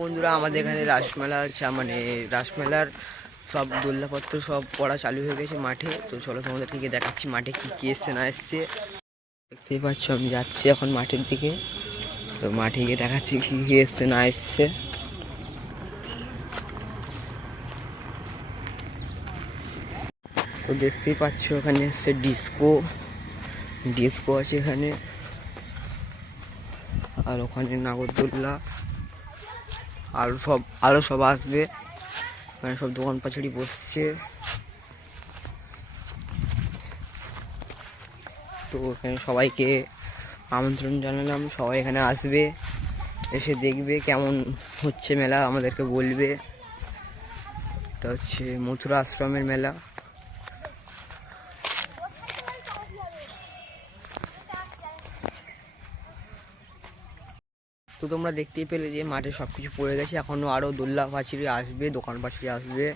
বন্ধুরা আমাদের এখানে রাসমেলা মানে রাসমেলার সব দোলনাপত্র সব পড়া চালু হয়ে গেছে মাঠে। তো চলো তোমাদেরকে গিয়ে দেখাচ্ছি মাঠে কি কি এসছে না এসছে। দেখতেই পাচ্ছ আমি যাচ্ছি এখন মাঠের দিকে। তো মাঠে গিয়ে দেখাচ্ছি কি কি এসছে না এসছে। তো দেখতেই পাচ্ছ এখানে এসছে ডিস্কো আছে এখানে, আর ওখানে নাগরদোল্লা আরো সব আসবে। মানে সব দোকান পাচারি বসছে। তো এখানে সবাইকে আমন্ত্রণ জানালাম, সবাই এখানে আসবে, এসে দেখবে কেমন হচ্ছে মেলা, আমাদেরকে বলবে। এটা হচ্ছে মথুরা আশ্রমের মেলা। তো তোমরা দেখতেই পেলে যে মাঠে সব কিছু পড়ে গেছে, এখনও আরও দোল্লা পাচিরি আসবে, দোকান পাচিরি আসবে।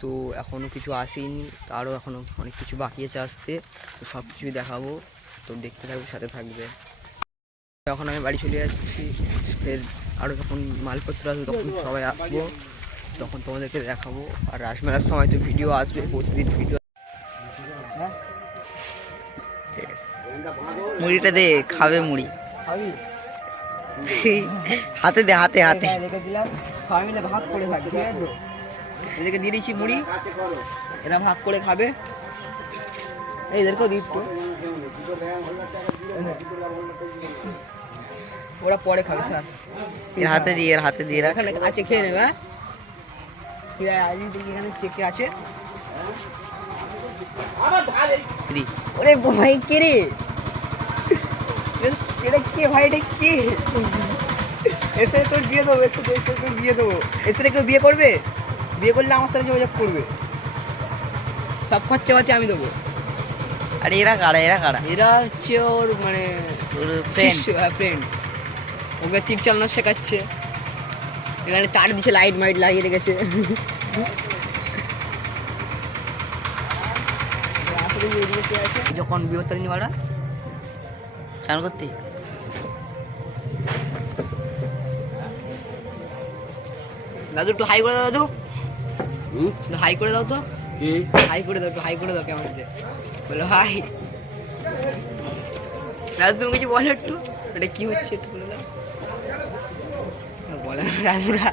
তো এখনও কিছু আসেনি, তো আরও এখনও অনেক কিছু বাকি আছে আসতে। তো সব কিছুই দেখাবো, তো দেখতে থাকবে, সাথে থাকবে। এখন আমি বাড়ি চলে যাচ্ছি, ফের আরও যখন মালপত্র আসবে তখন সবাই আসবো, তখন তোমাদেরকে দেখাবো। আর রাসমেলার সময় তো ভিডিও আসবে, প্রতিদিন ভিডিও। মুড়িটা দে, খাবে মুড়ি, হাতে দে, হাতে রেখে দিলাম, সবাই মিলে ভাগ করে খাবে। ঠিক আছে, এদেরকে দিয়ে দিচ্ছি মুড়ি, এরা ভাগ করে খাবে। এদেরকেও দিচ্ছ, ওরা পরে খাবে। স্যার এর হাতে দিয়ে এখানে আছে, খেয়ে নেবে। এখানে চেকে আছে। ওরে ভাই কে রে, এটা কে ভাই, এটা কে? এসে তোর বিয়ে দেবো, এসে কেউ বিয়ে করবে, বিয়ে করলে আমার সাথে যোগাযোগ করবে, সব খরচা পাচ্ছে আমি দেবো। আর এরা কারা? এরা হচ্ছে ওর মানে ফ্রেন্ড, ওকে তীর চালানো শেখাচ্ছে। এখানে তার দিচ্ছে, লাইট মাইট লাগিয়ে রেখেছে। যখন বৃহত্তর নিবাড়া চান করতে, দাদু একটু হাই করে দাও, দাদু হাই করে দাও, তো হাই করে দাও, একটু হাই করে দাও ক্যামেরাতে, বলো হাই। দাদু তুমি কিছু বলো একটু, এটা কি হচ্ছে একটু বলে দাও। বলে দাদুরা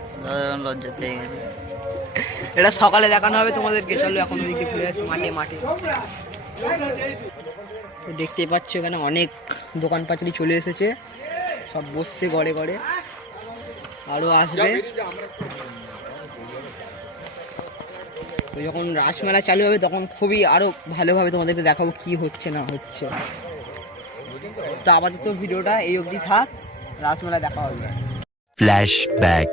লজ্জা পেয়ে গেছে। এটা সকালে দেখানো হবে তোমাদেরকে। চলো এখন ওইদিকে ফিরে যাচ্ছি মাঠে। তো দেখতেই পাচ্ছ এখানে অনেক দোকান পাচারি চলে এসেছে, সব বসছে ঘরে, আরো আসবে। তো যখন রাসমেলা চালু হবে তখন খুবই আরো ভালোভাবে তোমাদেরকে দেখাবো কি হচ্ছে না হচ্ছে। তো আপাতত ভিডিওটা এই অবধি থাক, রাসমেলা দেখা হবে। ফ্ল্যাশব্যাক।